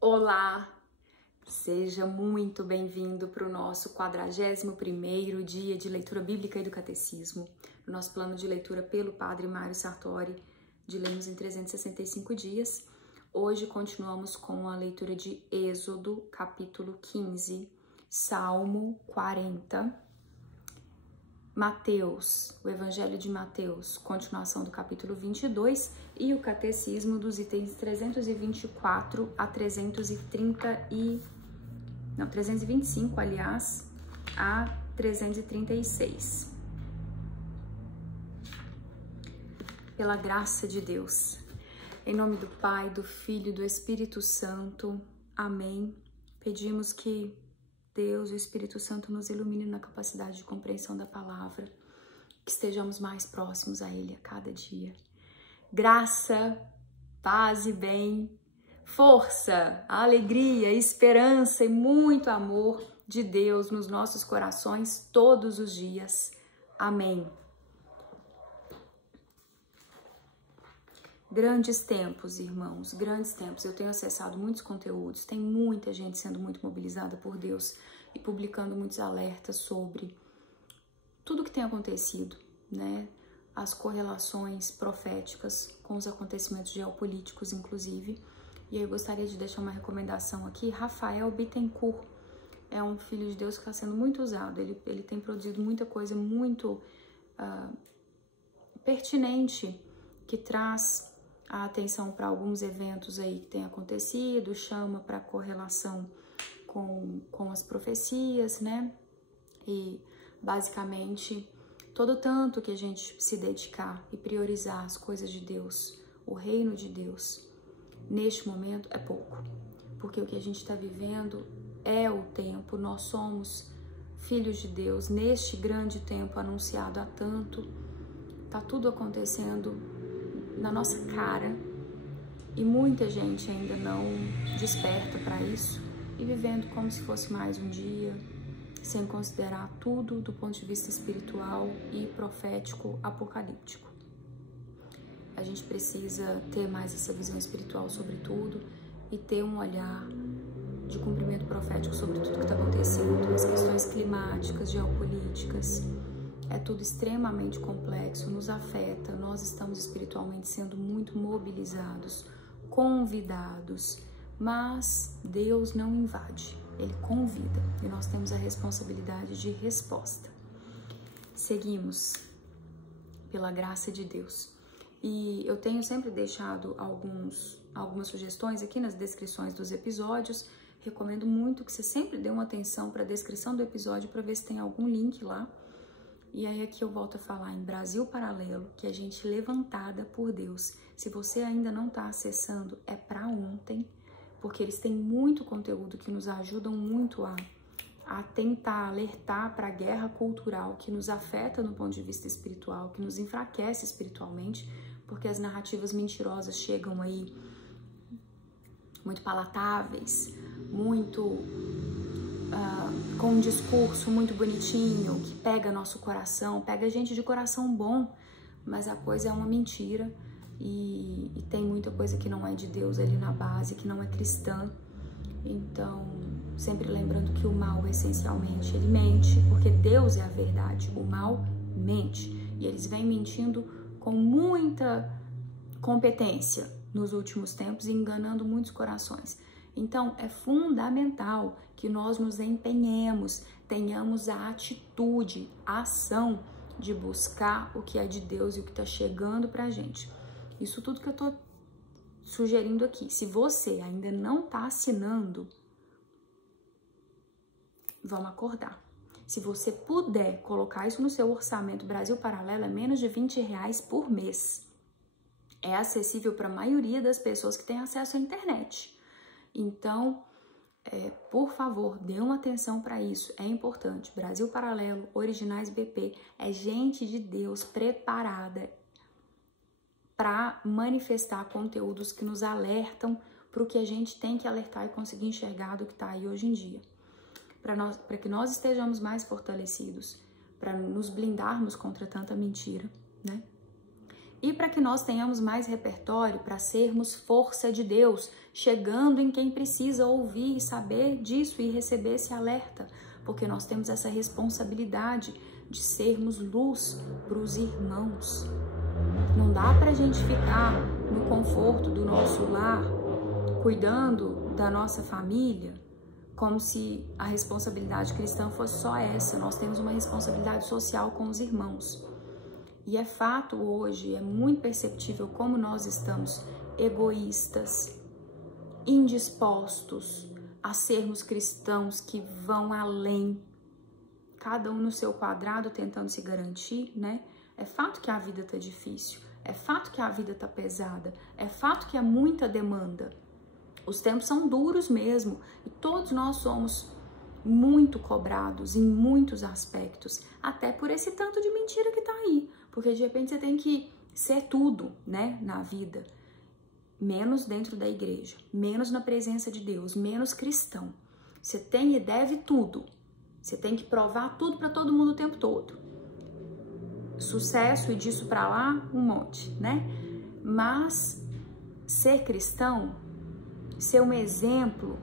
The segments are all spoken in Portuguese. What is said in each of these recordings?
Olá, seja muito bem-vindo para o nosso 41º dia de leitura bíblica e do catecismo, no nosso plano de leitura pelo Padre Mário Sartori, de Lemos em 365 dias. Hoje continuamos com a leitura de Êxodo, capítulo 15, Salmo 40, Mateus, o Evangelho de Mateus, continuação do capítulo 22 e o catecismo dos itens 324 a 325, aliás, a 336. Pela graça de Deus, em nome do Pai, do Filho e do Espírito Santo, amém. Pedimos que Deus, o Espírito Santo, nos ilumine na capacidade de compreensão da palavra, que estejamos mais próximos a Ele a cada dia. Graça, paz e bem, força, alegria, esperança e muito amor de Deus nos nossos corações todos os dias. Amém. Grandes tempos, irmãos, grandes tempos. Eu tenho acessado muitos conteúdos, tem muita gente sendo muito mobilizada por Deus e publicando muitos alertas sobre tudo que tem acontecido, né? As correlações proféticas com os acontecimentos geopolíticos, inclusive. E aí eu gostaria de deixar uma recomendação aqui. Rafael Bittencourt é um filho de Deus que está sendo muito usado. Ele tem produzido muita coisa muito pertinente, que traz a atenção para alguns eventos aí que tem acontecido, chama para correlação com as profecias, né? E basicamente todo tanto que a gente se dedicar e priorizar as coisas de Deus, o reino de Deus, neste momento é pouco, porque o que a gente está vivendo é o tempo, nós somos filhos de Deus, neste grande tempo anunciado há tanto, tá tudo acontecendo na nossa cara e muita gente ainda não desperta para isso e vivendo como se fosse mais um dia, sem considerar tudo do ponto de vista espiritual e profético apocalíptico. A gente precisa ter mais essa visão espiritual sobre tudo e ter um olhar de cumprimento profético sobre tudo que está acontecendo, as questões climáticas, geopolíticas. É tudo extremamente complexo, nos afeta, nós estamos espiritualmente sendo muito mobilizados, convidados, mas Deus não invade, Ele convida e nós temos a responsabilidade de resposta. Seguimos pela graça de Deus. E eu tenho sempre deixado algumas sugestões aqui nas descrições dos episódios. Recomendo muito que você sempre dê uma atenção para a descrição do episódio para ver se tem algum link lá. E aí aqui eu volto a falar em Brasil Paralelo, que é gente levantada por Deus. Se você ainda não está acessando, é para ontem, porque eles têm muito conteúdo que nos ajudam muito a tentar alertar para a guerra cultural que nos afeta no ponto de vista espiritual, que nos enfraquece espiritualmente, porque as narrativas mentirosas chegam aí muito palatáveis, muito com um discurso muito bonitinho, que pega nosso coração, pega gente de coração bom, mas a coisa é uma mentira e tem muita coisa que não é de Deus ali na base, que não é cristã. Então, sempre lembrando que o mal, essencialmente, ele mente, porque Deus é a verdade, o mal mente, e eles vêm mentindo com muita competência nos últimos tempos e enganando muitos corações. Então, é fundamental que nós nos empenhemos, tenhamos a atitude, a ação de buscar o que é de Deus e o que está chegando para a gente. Isso tudo que eu estou sugerindo aqui. Se você ainda não está assinando, vamos acordar. Se você puder colocar isso no seu orçamento, Brasil Paralelo é menos de R$20 por mês. É acessível para a maioria das pessoas que têm acesso à internet. Então, por favor, dê uma atenção para isso, é importante. Brasil Paralelo, Originais BP, é gente de Deus preparada para manifestar conteúdos que nos alertam para o que a gente tem que alertar e conseguir enxergar do que está aí hoje em dia. Para que nós estejamos mais fortalecidos, para nos blindarmos contra tanta mentira, né? e para que nós tenhamos mais repertório para sermos força de Deus, chegando em quem precisa ouvir e saber disso e receber esse alerta, porque nós temos essa responsabilidade de sermos luz para os irmãos. Não dá para a gente ficar no conforto do nosso lar, cuidando da nossa família, como se a responsabilidade cristã fosse só essa. Nós temos uma responsabilidade social com os irmãos. E é fato hoje, é muito perceptível como nós estamos egoístas, indispostos a sermos cristãos que vão além, cada um no seu quadrado tentando se garantir, né? É fato que a vida tá difícil, é fato que a vida tá pesada, é fato que é muita demanda. Os tempos são duros mesmo e todos nós somos muito cobrados em muitos aspectos, até por esse tanto de mentira que tá aí, porque de repente você tem que ser tudo, né, na vida, menos dentro da igreja, menos na presença de Deus, menos cristão. Você tem e deve tudo, você tem que provar tudo para todo mundo o tempo todo. Sucesso e disso para lá, um monte, né? Mas ser cristão, ser um exemplo,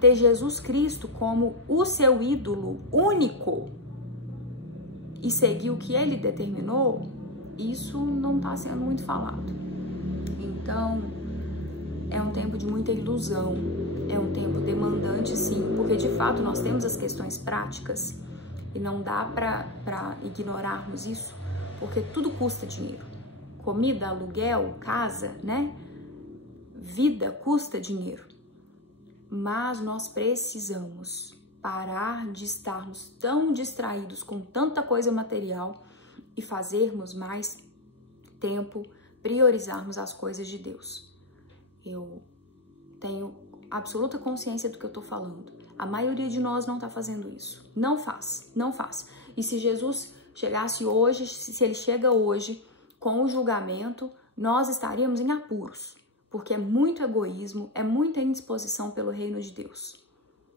ter Jesus Cristo como o seu ídolo único e seguir o que ele determinou, isso não está sendo muito falado. Então, é um tempo de muita ilusão, é um tempo demandante, sim, porque de fato nós temos as questões práticas e não dá para ignorarmos isso, porque tudo custa dinheiro. Comida, aluguel, casa, né? Vida custa dinheiro. Mas nós precisamos parar de estarmos tão distraídos com tanta coisa material e fazermos mais tempo, priorizarmos as coisas de Deus. Eu tenho absoluta consciência do que eu tô falando. A maioria de nós não tá fazendo isso. Não faz, não faz. E se Jesus chegasse hoje, se ele chega hoje com o julgamento, nós estaríamos em apuros. Porque é muito egoísmo, é muita indisposição pelo reino de Deus.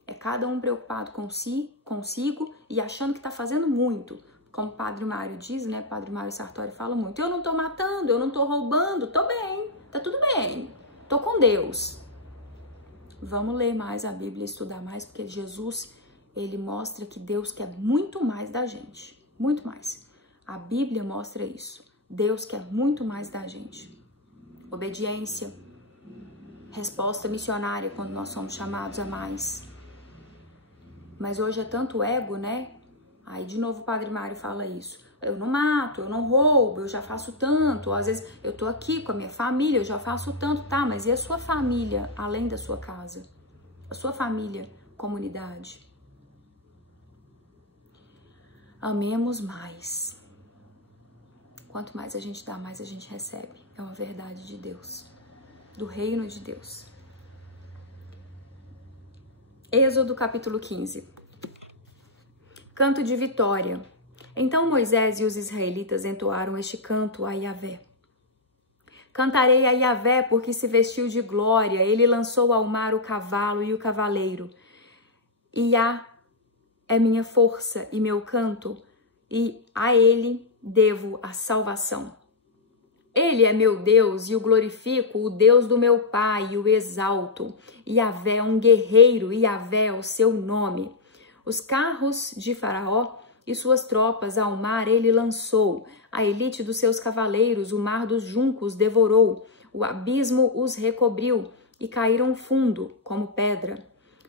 É cada um preocupado com si, consigo e achando que tá fazendo muito. Como o Padre Mário diz, né? Padre Mário Sartori fala muito. Eu não tô matando, eu não tô roubando, tô bem, tá tudo bem. Tô com Deus. Vamos ler mais a Bíblia, estudar mais, porque Jesus, ele mostra que Deus quer muito mais da gente. Muito mais. A Bíblia mostra isso. Deus quer muito mais da gente. Obediência, resposta missionária quando nós somos chamados a mais. Mas hoje é tanto ego, né? Aí de novo o Padre Mário fala isso. Eu não mato, eu não roubo, eu já faço tanto. Ou, às vezes eu tô aqui com a minha família, eu já faço tanto. Tá, mas e a sua família além da sua casa? A sua família, comunidade? Amemos mais. Quanto mais a gente dá, mais a gente recebe. É uma verdade de Deus, do reino de Deus. Êxodo capítulo 15. Canto de vitória. Então Moisés e os israelitas entoaram este canto a Yahvé. Cantarei a Yahvé porque se vestiu de glória, ele lançou ao mar o cavalo e o cavaleiro. Iá é minha força e meu canto, e a ele devo a salvação. Ele é meu Deus e o glorifico, o Deus do meu pai e o exalto. Yahvé é um guerreiro, Yahvé é o seu nome. Os carros de Faraó e suas tropas ao mar ele lançou. A elite dos seus cavaleiros, o mar dos juncos devorou. O abismo os recobriu e caíram fundo como pedra.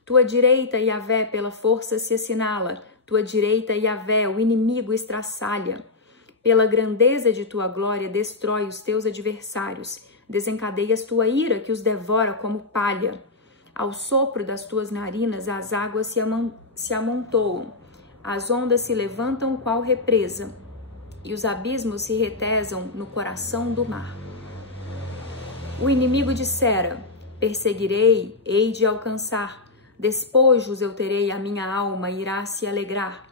Tua direita, Yahvé, pela força se assinala. Tua direita, Yahvé, o inimigo estraçalha. Pela grandeza de tua glória, destrói os teus adversários. Desencadeias tua ira, que os devora como palha. Ao sopro das tuas narinas, as águas se amontoam. As ondas se levantam qual represa. E os abismos se retesam no coração do mar. O inimigo dissera, perseguirei, hei de alcançar. Despojos eu terei, a minha alma irá se alegrar.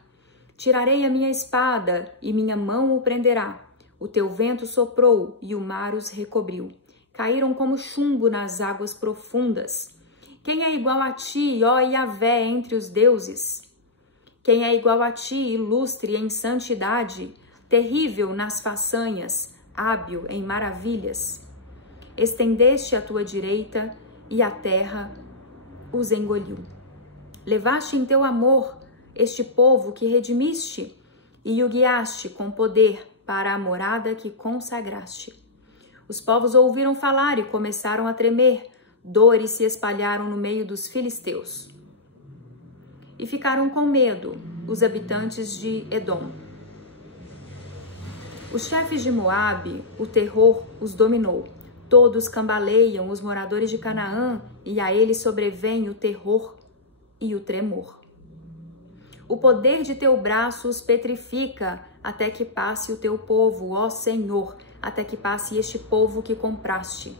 Tirarei a minha espada e minha mão o prenderá. O teu vento soprou e o mar os recobriu. Caíram como chumbo nas águas profundas. Quem é igual a ti, ó Yahvé, entre os deuses? Quem é igual a ti, ilustre em santidade, terrível nas façanhas, hábil em maravilhas. Estendeste a tua direita e a terra os engoliu. Levaste em teu amor este povo que redimiste e o guiaste com poder para a morada que consagraste. Os povos ouviram falar e começaram a tremer. Dores se espalharam no meio dos filisteus. E ficaram com medo os habitantes de Edom. Os chefes de Moabe, o terror os dominou. Todos cambaleiam os moradores de Canaã, e a eles sobrevém o terror e o tremor. O poder de teu braço os petrifica, até que passe o teu povo, ó Senhor, até que passe este povo que compraste.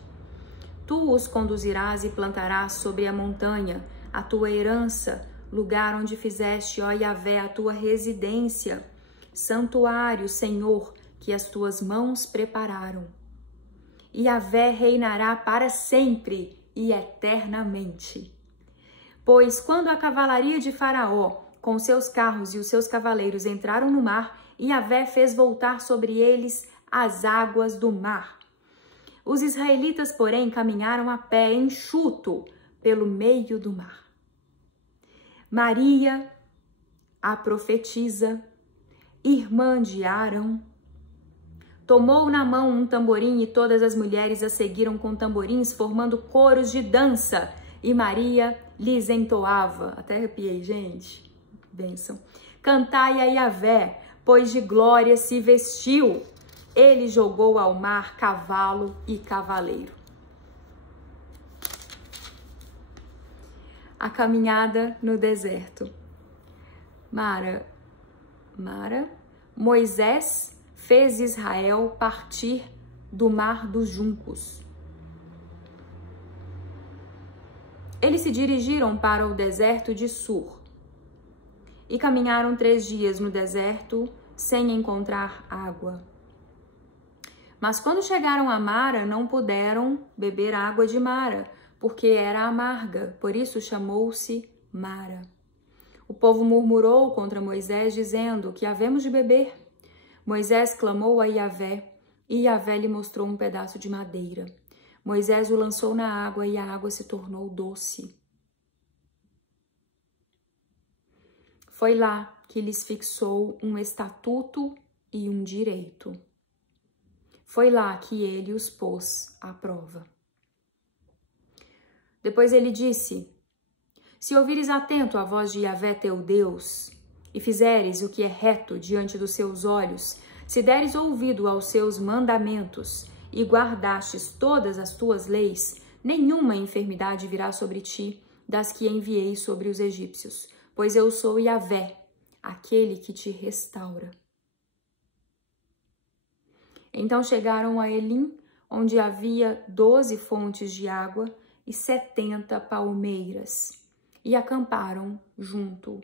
Tu os conduzirás e plantarás sobre a montanha, a tua herança, lugar onde fizeste, ó Yahvé, a tua residência, santuário, Senhor, que as tuas mãos prepararam. Yahvé reinará para sempre e eternamente. Pois quando a cavalaria de Faraó, com seus carros e os seus cavaleiros entraram no mar, Yahvé fez voltar sobre eles as águas do mar. Os israelitas, porém, caminharam a pé enxuto pelo meio do mar. Maria, a profetisa, irmã de Arão, tomou na mão um tamborim e todas as mulheres a seguiram com tamborins, formando coros de dança. E Maria lhes entoava. Até arrepiei, gente. Bênção. Cantai a Yahvé, pois de glória se vestiu. Ele jogou ao mar cavalo e cavaleiro. A caminhada no deserto. Moisés fez Israel partir do mar dos juncos. Eles se dirigiram para o deserto de Sur e caminharam 3 dias no deserto sem encontrar água. Mas quando chegaram a Mara, não puderam beber água de Mara, porque era amarga, por isso chamou-se Mara. O povo murmurou contra Moisés, dizendo: que havemos de beber? Moisés clamou a Yahvé, e Yahvé lhe mostrou um pedaço de madeira. Moisés o lançou na água, e a água se tornou doce. Foi lá que lhes fixou um estatuto e um direito. Foi lá que ele os pôs à prova. Depois ele disse: se ouvires atento a voz de Yahvé teu Deus, e fizeres o que é reto diante dos seus olhos, se deres ouvido aos seus mandamentos, e guardastes todas as tuas leis, nenhuma enfermidade virá sobre ti, das que enviei sobre os egípcios, pois eu sou Yahvé, aquele que te restaura. Então chegaram a Elim, onde havia 12 fontes de água e 70 palmeiras, e acamparam junto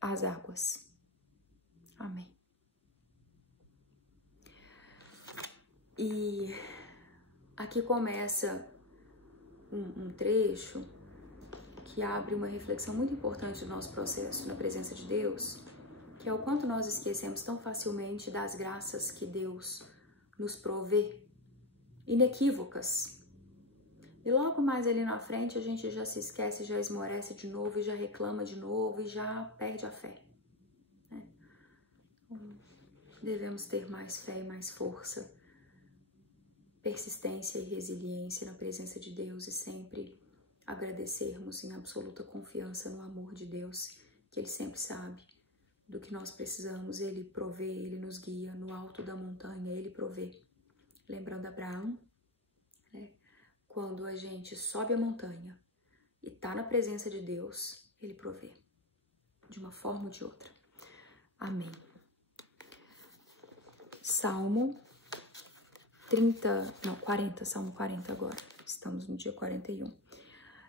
às águas. Amém. E aqui começa um trecho que abre uma reflexão muito importante do nosso processo na presença de Deus, que é o quanto nós esquecemos tão facilmente das graças que Deus nos provê, inequívocas. E logo mais ali na frente a gente já se esquece, já esmorece de novo e já reclama de novo e já perde a fé, né? Devemos ter mais fé e mais força, persistência e resiliência na presença de Deus e sempre agradecermos em absoluta confiança no amor de Deus, que Ele sempre sabe do que nós precisamos, Ele provê, Ele nos guia no alto da montanha, Ele provê. Lembrando Abraão, né? Quando a gente sobe a montanha e está na presença de Deus, Ele provê, de uma forma ou de outra. Amém. Salmo 40 agora. Estamos no dia 41.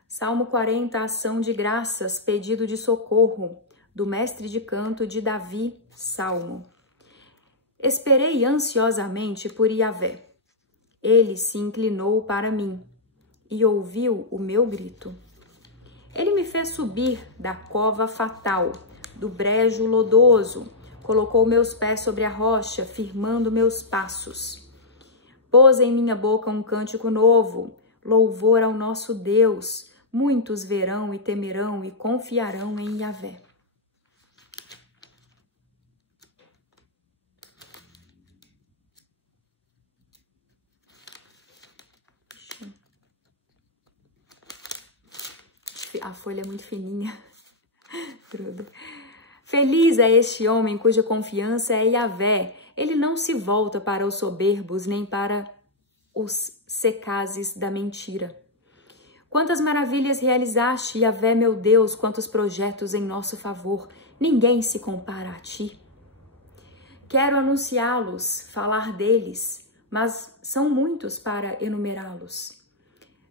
Salmo 40, ação de graças, pedido de socorro, do mestre de canto de Davi, Salmo. Esperei ansiosamente por Yahvé. Ele se inclinou para mim e ouviu o meu grito. Ele me fez subir da cova fatal, do brejo lodoso, colocou meus pés sobre a rocha, firmando meus passos. Pôs em minha boca um cântico novo, louvor ao nosso Deus. Muitos verão e temerão e confiarão em Yahvé. A folha é muito fininha. Feliz é este homem cuja confiança é Yahvé. Ele não se volta para os soberbos, nem para os secazes da mentira. Quantas maravilhas realizaste, Yahvé, meu Deus, quantos projetos em nosso favor. Ninguém se compara a ti. Quero anunciá-los, falar deles, mas são muitos para enumerá-los.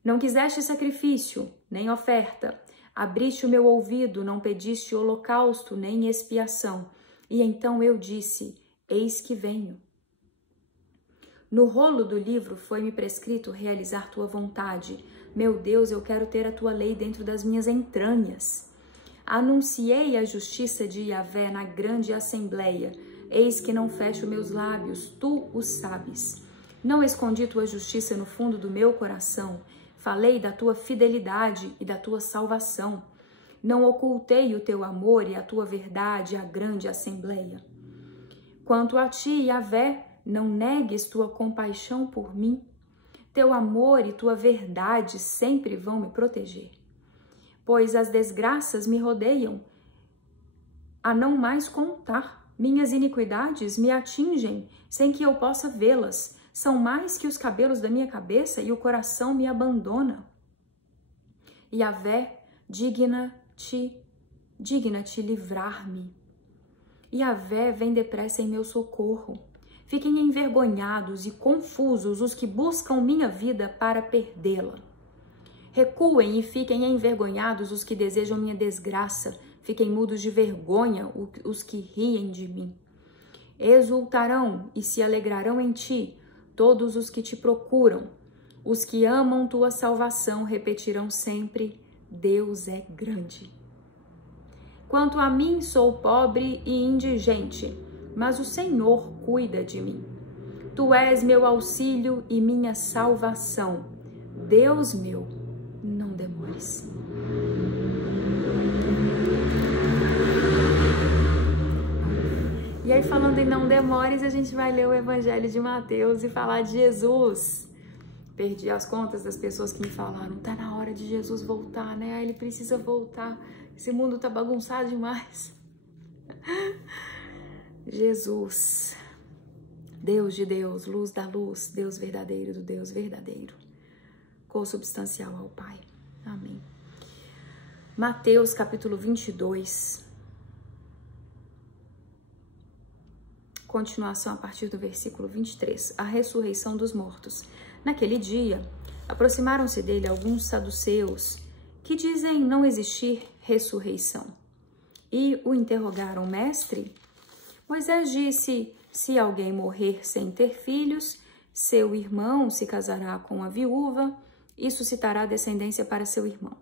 Não quiseste sacrifício, nem oferta. Abriste o meu ouvido, não pediste holocausto, nem expiação. E então eu disse, eis que venho. No rolo do livro foi-me prescrito realizar tua vontade. Meu Deus, eu quero ter a tua lei dentro das minhas entranhas. Anunciei a justiça de Yahvé na grande assembleia. Eis que não fecho meus lábios, tu o sabes. Não escondi tua justiça no fundo do meu coração. Falei da tua fidelidade e da tua salvação. Não ocultei o teu amor e a tua verdade à grande assembleia. Quanto a ti, Yahvé, não negues tua compaixão por mim. Teu amor e tua verdade sempre vão me proteger. Pois as desgraças me rodeiam, a não mais contar. Minhas iniquidades me atingem, sem que eu possa vê-las. São mais que os cabelos da minha cabeça e o coração me abandona. Yahvé, digna-te livrar-me. Yahvé, vem depressa em meu socorro. Fiquem envergonhados e confusos os que buscam minha vida para perdê-la. Recuem e fiquem envergonhados os que desejam minha desgraça. Fiquem mudos de vergonha os que riem de mim. Exultarão e se alegrarão em ti todos os que te procuram. Os que amam tua salvação repetirão sempre, Deus é grande. Quanto a mim, sou pobre e indigente, mas o Senhor cuida de mim. Tu és meu auxílio e minha salvação. Deus meu, não demores. E aí, falando em não demores, a gente vai ler o Evangelho de Mateus e falar de Jesus. Perdi as contas das pessoas que me falaram, tá na hora de Jesus voltar, né? Ah, ele precisa voltar. Esse mundo tá bagunçado demais. Jesus, Deus de Deus, luz da luz, Deus verdadeiro do Deus verdadeiro, consubstancial ao Pai. Amém. Mateus capítulo 22, continuação a partir do versículo 23, a ressurreição dos mortos. Naquele dia, aproximaram-se dele alguns saduceus que dizem não existir ressurreição. E o interrogaram, mestre. Moisés disse, se alguém morrer sem ter filhos, seu irmão se casará com a viúva e suscitará descendência para seu irmão.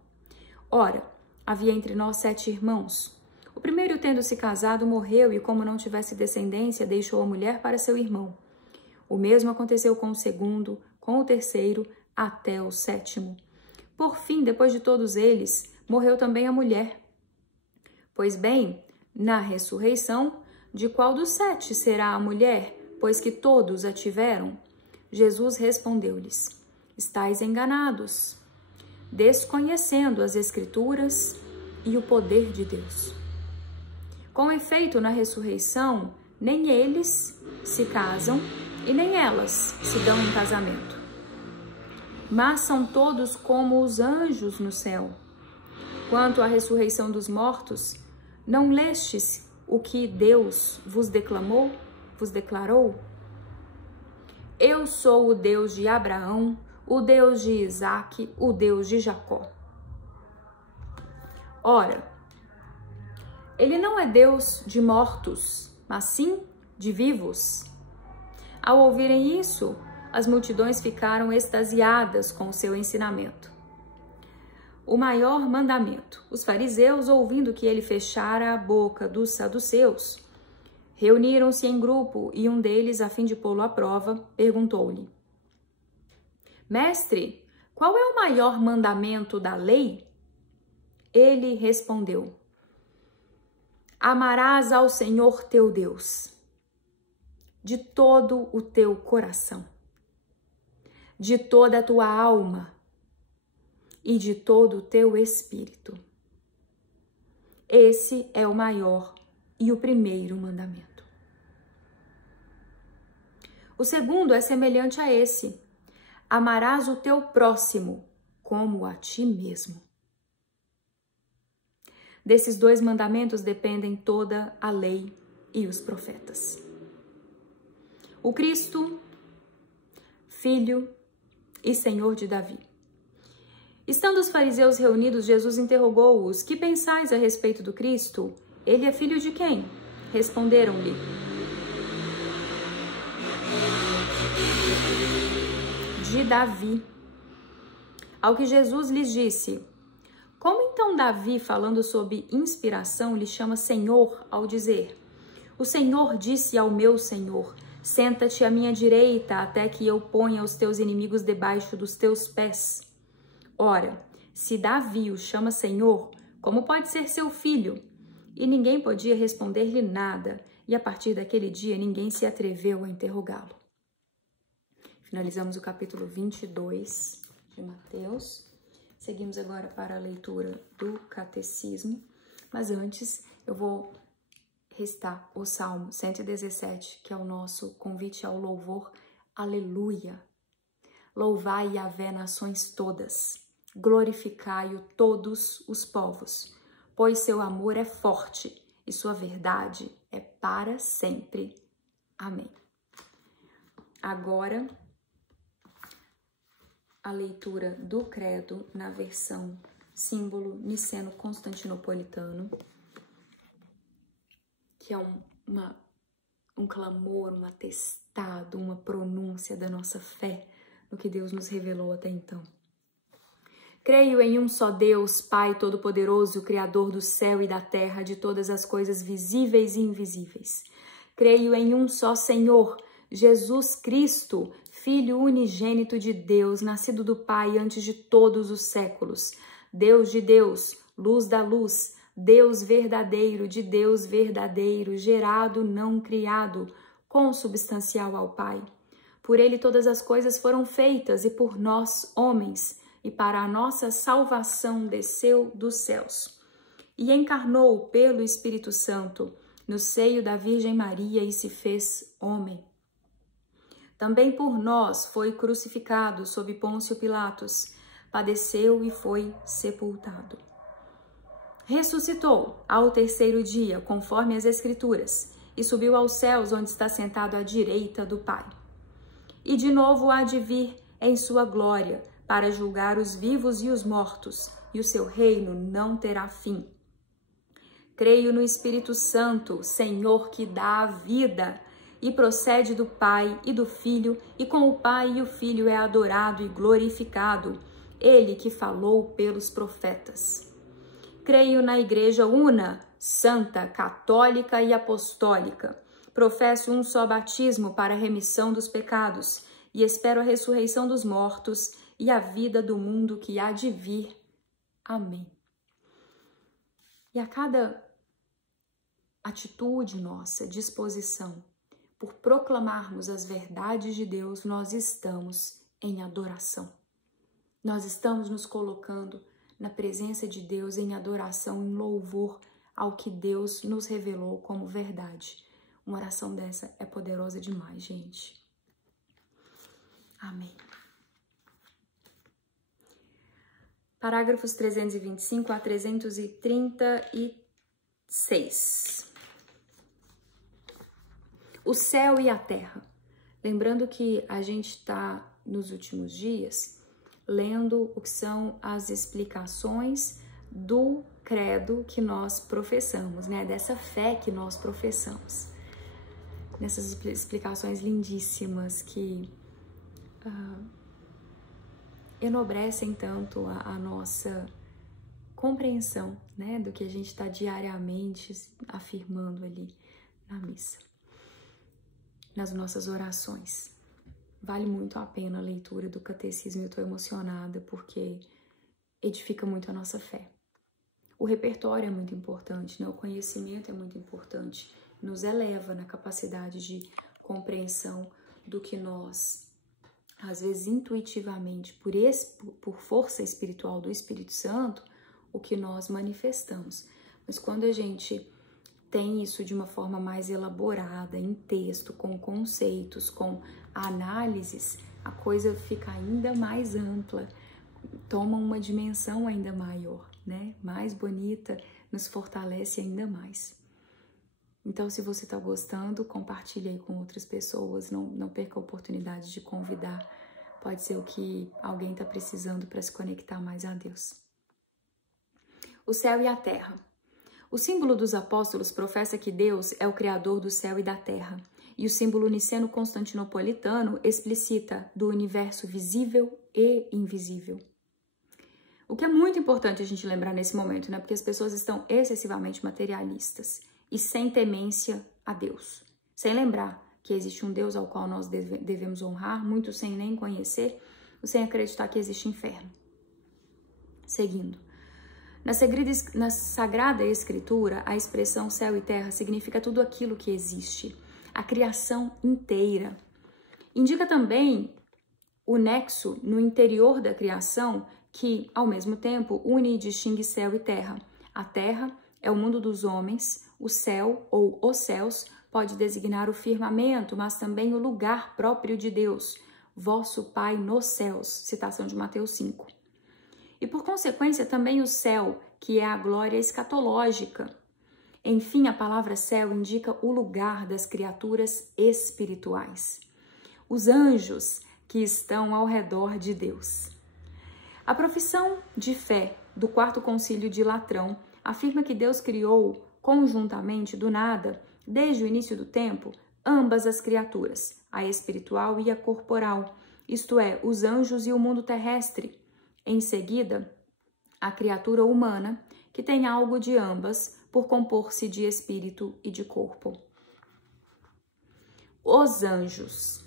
Ora, havia entre nós 7 irmãos. O primeiro, tendo se casado, morreu e, como não tivesse descendência, deixou a mulher para seu irmão. O mesmo aconteceu com o segundo, com o terceiro, até o 7º. Por fim, depois de todos eles, morreu também a mulher. Pois bem, na ressurreição, de qual dos 7 será a mulher, pois que todos a tiveram? Jesus respondeu-lhes, estais enganados, desconhecendo as Escrituras e o poder de Deus. Com efeito, na ressurreição, nem eles se casam e nem elas se dão em casamento. Mas são todos como os anjos no céu. Quanto à ressurreição dos mortos, não lestes o que Deus vos declarou? Eu sou o Deus de Abraão, o Deus de Isaque, o Deus de Jacó. Ora, ele não é Deus de mortos, mas sim de vivos. Ao ouvirem isso, as multidões ficaram extasiadas com o seu ensinamento. O maior mandamento. Os fariseus, ouvindo que ele fechara a boca dos saduceus, reuniram-se em grupo e um deles, a fim de pô-lo à prova, perguntou-lhe, Mestre, qual é o maior mandamento da lei? Ele respondeu: amarás ao Senhor teu Deus de todo o teu coração, de toda a tua alma e de todo o teu espírito. Esse é o maior e o primeiro mandamento. O segundo é semelhante a esse: amarás o teu próximo como a ti mesmo. Desses dois mandamentos dependem toda a lei e os profetas. O Cristo, Filho e Senhor de Davi. Estando os fariseus reunidos, Jesus interrogou-os: que pensais a respeito do Cristo? Ele é filho de quem? Responderam-lhe: de Davi. Ao que Jesus lhes disse: como então Davi, falando sob inspiração, lhe chama Senhor ao dizer: o Senhor disse ao meu Senhor: senta-te à minha direita até que eu ponha os teus inimigos debaixo dos teus pés. Ora, se Davi o chama Senhor, como pode ser seu filho? E ninguém podia responder-lhe nada, e a partir daquele dia ninguém se atreveu a interrogá-lo. Finalizamos o capítulo 22 de Mateus. Seguimos agora para a leitura do Catecismo, mas antes eu vou recitar o Salmo 117, que é o nosso convite ao louvor. Aleluia! Louvai Yahvé nações todas, glorificai-o todos os povos, pois seu amor é forte e sua verdade é para sempre. Amém. Agora, a leitura do Credo na versão símbolo niceno-constantinopolitano, que é um clamor, um atestado, uma pronúncia da nossa fé no que Deus nos revelou até então. Creio em um só Deus, Pai Todo-Poderoso, Criador do céu e da terra, de todas as coisas visíveis e invisíveis. Creio em um só Senhor, Jesus Cristo, Filho unigênito de Deus, nascido do Pai antes de todos os séculos, Deus de Deus, luz da luz, Deus verdadeiro de Deus verdadeiro, gerado, não criado, consubstancial ao Pai. Por ele todas as coisas foram feitas e por nós, homens, e para a nossa salvação desceu dos céus. E encarnou pelo Espírito Santo no seio da Virgem Maria e se fez homem. Também por nós foi crucificado sob Pôncio Pilatos, padeceu e foi sepultado. Ressuscitou ao terceiro dia, conforme as Escrituras, e subiu aos céus, onde está sentado à direita do Pai. E de novo há de vir em sua glória, para julgar os vivos e os mortos, e o seu reino não terá fim. Creio no Espírito Santo, Senhor que dá a vida, e procede do Pai e do Filho, e com o Pai e o Filho é adorado e glorificado, ele que falou pelos profetas. Creio na Igreja una, santa, católica e apostólica. Professo um só batismo para a remissão dos pecados, e espero a ressurreição dos mortos e a vida do mundo que há de vir. Amém. E a cada atitude nossa, disposição, por proclamarmos as verdades de Deus, nós estamos em adoração. Nós estamos nos colocando na presença de Deus em adoração, em louvor ao que Deus nos revelou como verdade. Uma oração dessa é poderosa demais, gente. Amém. Parágrafos 325 a 336. O céu e a terra. Lembrando que a gente está nos últimos dias lendo o que são as explicações do credo que nós professamos, né? Dessa fé que nós professamos. Nessas explicações lindíssimas que enobrecem tanto a nossa compreensão, né? Do que a gente está diariamente afirmando ali na missa, nas nossas orações. vale muito a pena a leitura do catecismo. Eu tô emocionada porque edifica muito a nossa fé. O repertório é muito importante, né? O conhecimento é muito importante, nos eleva na capacidade de compreensão do que nós, às vezes intuitivamente, por força espiritual do Espírito Santo, o que nós manifestamos. Mas quando a gente tem isso de uma forma mais elaborada, em texto, com conceitos, com análises, a coisa fica ainda mais ampla, toma uma dimensão ainda maior, né? Mais bonita, nos fortalece ainda mais. Então, se você está gostando, compartilhe aí com outras pessoas, não perca a oportunidade de convidar. Pode ser o que alguém está precisando para se conectar mais a Deus. O céu e a terra. O símbolo dos apóstolos professa que Deus é o criador do céu e da terra, e o símbolo niceno-constantinopolitano explicita do universo visível e invisível. O que é muito importante a gente lembrar nesse momento, né? Porque as pessoas estão excessivamente materialistas e sem temência a Deus, sem lembrar que existe um Deus ao qual nós devemos honrar, muito sem nem conhecer, ou sem acreditar que existe inferno. Seguindo. Na Sagrada Escritura, a expressão céu e terra significa tudo aquilo que existe, a criação inteira. Indica também o nexo no interior da criação que, ao mesmo tempo, une e distingue céu e terra. A terra é o mundo dos homens, o céu ou os céus pode designar o firmamento, mas também o lugar próprio de Deus, vosso Pai nos céus, citação de Mateus 5. E por consequência também o céu, que é a glória escatológica. Enfim, a palavra céu indica o lugar das criaturas espirituais, os anjos que estão ao redor de Deus. A profissão de fé do Quarto Concílio de Latrão afirma que Deus criou conjuntamente do nada, desde o início do tempo, ambas as criaturas, a espiritual e a corporal, isto é, os anjos e o mundo terrestre. Em seguida, a criatura humana, que tem algo de ambas, por compor-se de espírito e de corpo. Os anjos.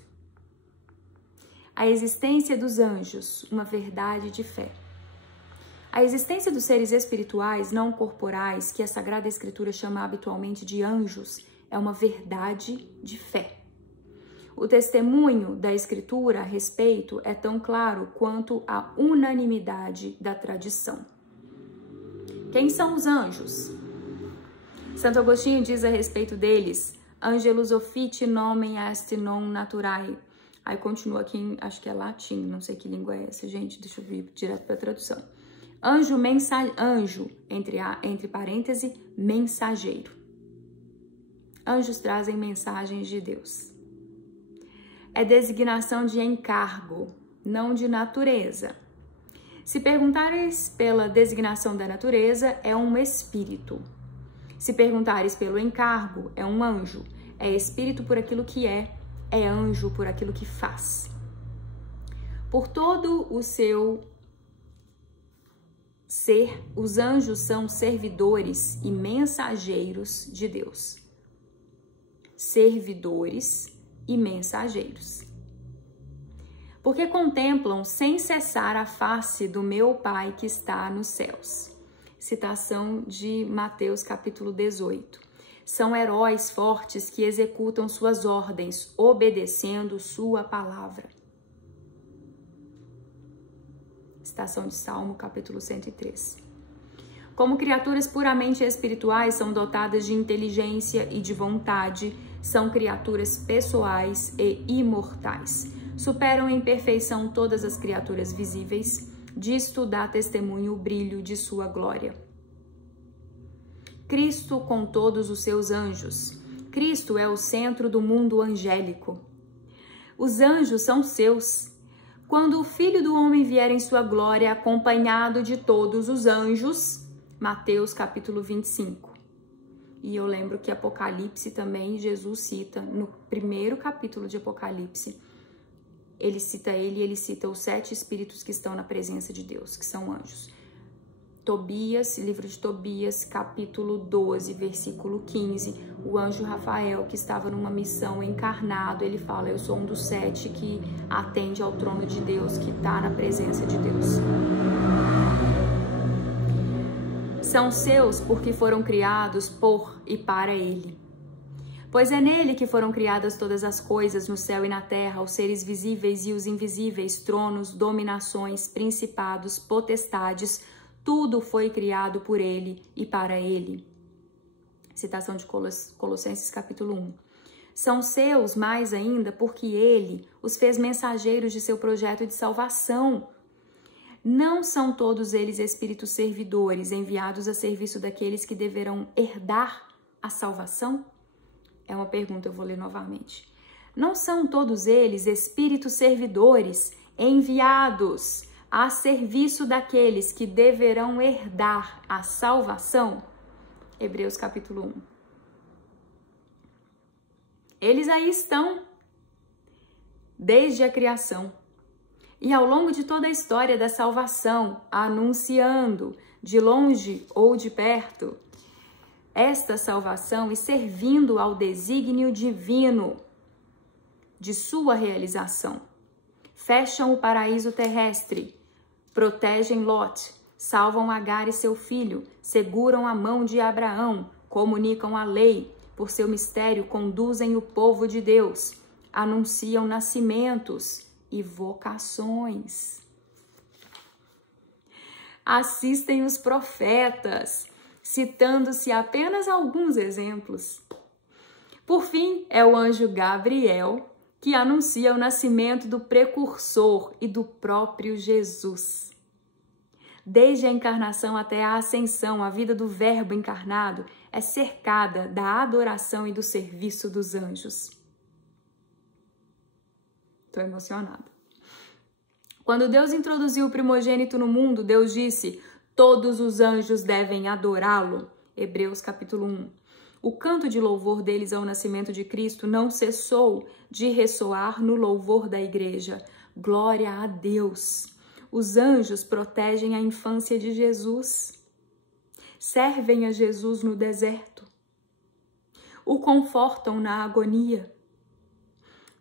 A existência dos anjos, uma verdade de fé. A existência dos seres espirituais não corporais, que a Sagrada Escritura chama habitualmente de anjos, é uma verdade de fé. O testemunho da Escritura a respeito é tão claro quanto a unanimidade da tradição. Quem são os anjos? Santo Agostinho diz a respeito deles: Angelus offici nomen est non naturae. Aí continua aqui em, acho que é latim, não sei que língua é essa, gente, deixa eu vir direto para a tradução. Anjo, entre parênteses, mensageiro. Anjos trazem mensagens de Deus. É designação de encargo, não de natureza. Se perguntares pela designação da natureza, é um espírito. Se perguntares pelo encargo, é um anjo. É espírito por aquilo que é anjo por aquilo que faz. Por todo o seu ser, os anjos são servidores e mensageiros de Deus. Servidores e mensageiros. Porque contemplam sem cessar a face do meu Pai que está nos céus. Citação de Mateus capítulo 18. São heróis fortes que executam suas ordens, obedecendo sua palavra. Citação de Salmo capítulo 103. Como criaturas puramente espirituais, são dotadas de inteligência e de vontade, são criaturas pessoais e imortais. Superam em perfeição todas as criaturas visíveis, disto dá testemunho o brilho de sua glória. Cristo com todos os seus anjos. Cristo é o centro do mundo angélico. Os anjos são seus. Quando o Filho do Homem vier em sua glória, acompanhado de todos os anjos, Mateus capítulo 25. E eu lembro que Apocalipse também, Jesus cita, no primeiro capítulo de Apocalipse, ele cita os 7 espíritos que estão na presença de Deus, que são anjos. Tobias, livro de Tobias, capítulo 12, versículo 15, o anjo Rafael, que estava numa missão encarnado, ele fala: eu sou um dos 7 que atende ao trono de Deus, que está na presença de Deus. São seus porque foram criados por e para ele. Pois é nele que foram criadas todas as coisas no céu e na terra, os seres visíveis e os invisíveis, tronos, dominações, principados, potestades. Tudo foi criado por ele e para ele. Citação de Colossenses capítulo 1. São seus mais ainda porque ele os fez mensageiros de seu projeto de salvação. Não são todos eles espíritos servidores enviados a serviço daqueles que deverão herdar a salvação? É uma pergunta, eu vou ler novamente. Não são todos eles espíritos servidores enviados a serviço daqueles que deverão herdar a salvação? Hebreus capítulo 1. Eles aí estão desde a criação e ao longo de toda a história da salvação, anunciando de longe ou de perto esta salvação e servindo ao desígnio divino de sua realização. Fecham o paraíso terrestre, protegem Lot, salvam Agar e seu filho, seguram a mão de Abraão, comunicam a lei, por seu mistério conduzem o povo de Deus, anunciam nascimentos e vocações. Assistem os profetas, citando-se apenas alguns exemplos. Por fim, é o anjo Gabriel que anuncia o nascimento do precursor e do próprio Jesus. Desde a encarnação até a ascensão, a vida do Verbo encarnado é cercada da adoração e do serviço dos anjos. Estou emocionada. Quando Deus introduziu o primogênito no mundo, Deus disse: todos os anjos devem adorá-lo. Hebreus capítulo 1. O canto de louvor deles ao nascimento de Cristo não cessou de ressoar no louvor da igreja. Glória a Deus! Os anjos protegem a infância de Jesus, servem a Jesus no deserto, o confortam na agonia,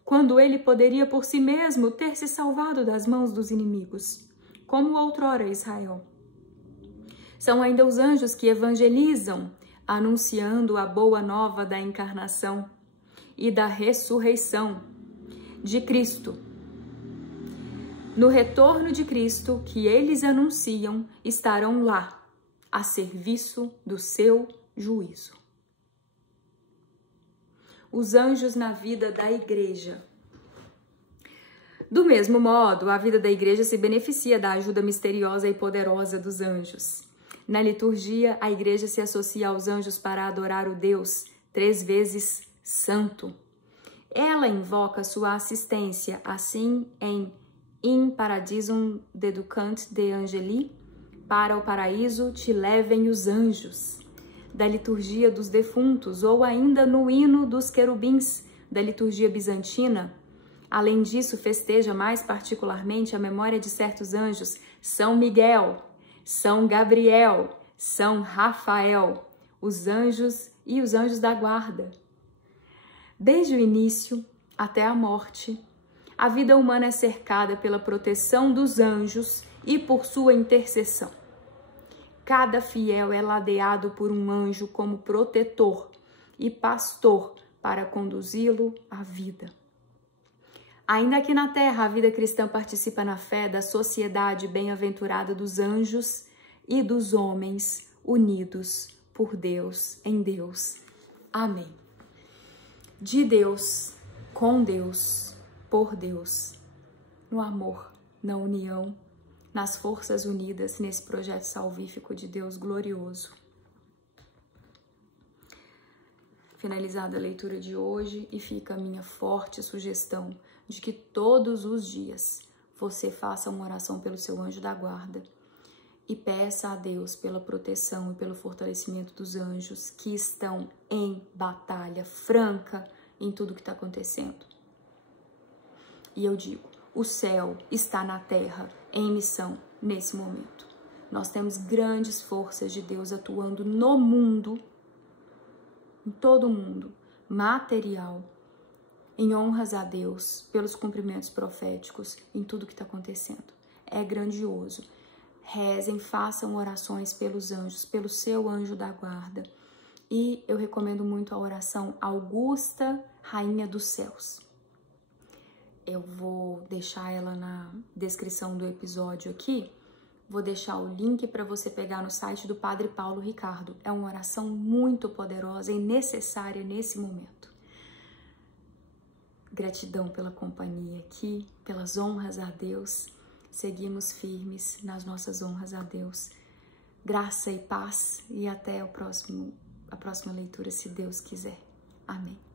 quando ele poderia por si mesmo ter se salvado das mãos dos inimigos, como outrora Israel. São ainda os anjos que evangelizam, anunciando a boa nova da encarnação e da ressurreição de Cristo. No retorno de Cristo, que eles anunciam, estarão lá, a serviço do seu juízo. Os anjos na vida da igreja. Do mesmo modo, a vida da igreja se beneficia da ajuda misteriosa e poderosa dos anjos. Na liturgia, a igreja se associa aos anjos para adorar o Deus 3 vezes santo. Ela invoca sua assistência, assim em In paradisum deducant de angeli, para o paraíso te levem os anjos, da liturgia dos defuntos, ou ainda no hino dos querubins, da liturgia bizantina. Além disso, festeja mais particularmente a memória de certos anjos, São Miguel, São Gabriel, São Rafael, os anjos e os anjos da guarda. Desde o início até a morte, a vida humana é cercada pela proteção dos anjos e por sua intercessão. Cada fiel é ladeado por um anjo como protetor e pastor para conduzi-lo à vida. Ainda que na terra a vida cristã participa na fé da sociedade bem-aventurada dos anjos e dos homens unidos por Deus em Deus. Amém. De Deus, com Deus, por Deus, no amor, na união, nas forças unidas, nesse projeto salvífico de Deus glorioso. Finalizada a leitura de hoje, e fica a minha forte sugestão de que todos os dias você faça uma oração pelo seu anjo da guarda e peça a Deus pela proteção e pelo fortalecimento dos anjos que estão em batalha franca em tudo que está acontecendo. E eu digo, o céu está na terra em missão nesse momento. Nós temos grandes forças de Deus atuando no mundo, em todo o mundo, material, em honras a Deus, pelos cumprimentos proféticos, em tudo que está acontecendo. É grandioso. Rezem, façam orações pelos anjos, pelo seu anjo da guarda. E eu recomendo muito a oração Augusta, Rainha dos Céus. Eu vou deixar ela na descrição do episódio aqui. Vou deixar o link para você pegar no site do Padre Paulo Ricardo. É uma oração muito poderosa e necessária nesse momento. Gratidão pela companhia aqui, pelas honras a Deus. Seguimos firmes nas nossas honras a Deus. Graça e paz e até a próxima leitura, se Deus quiser. Amém.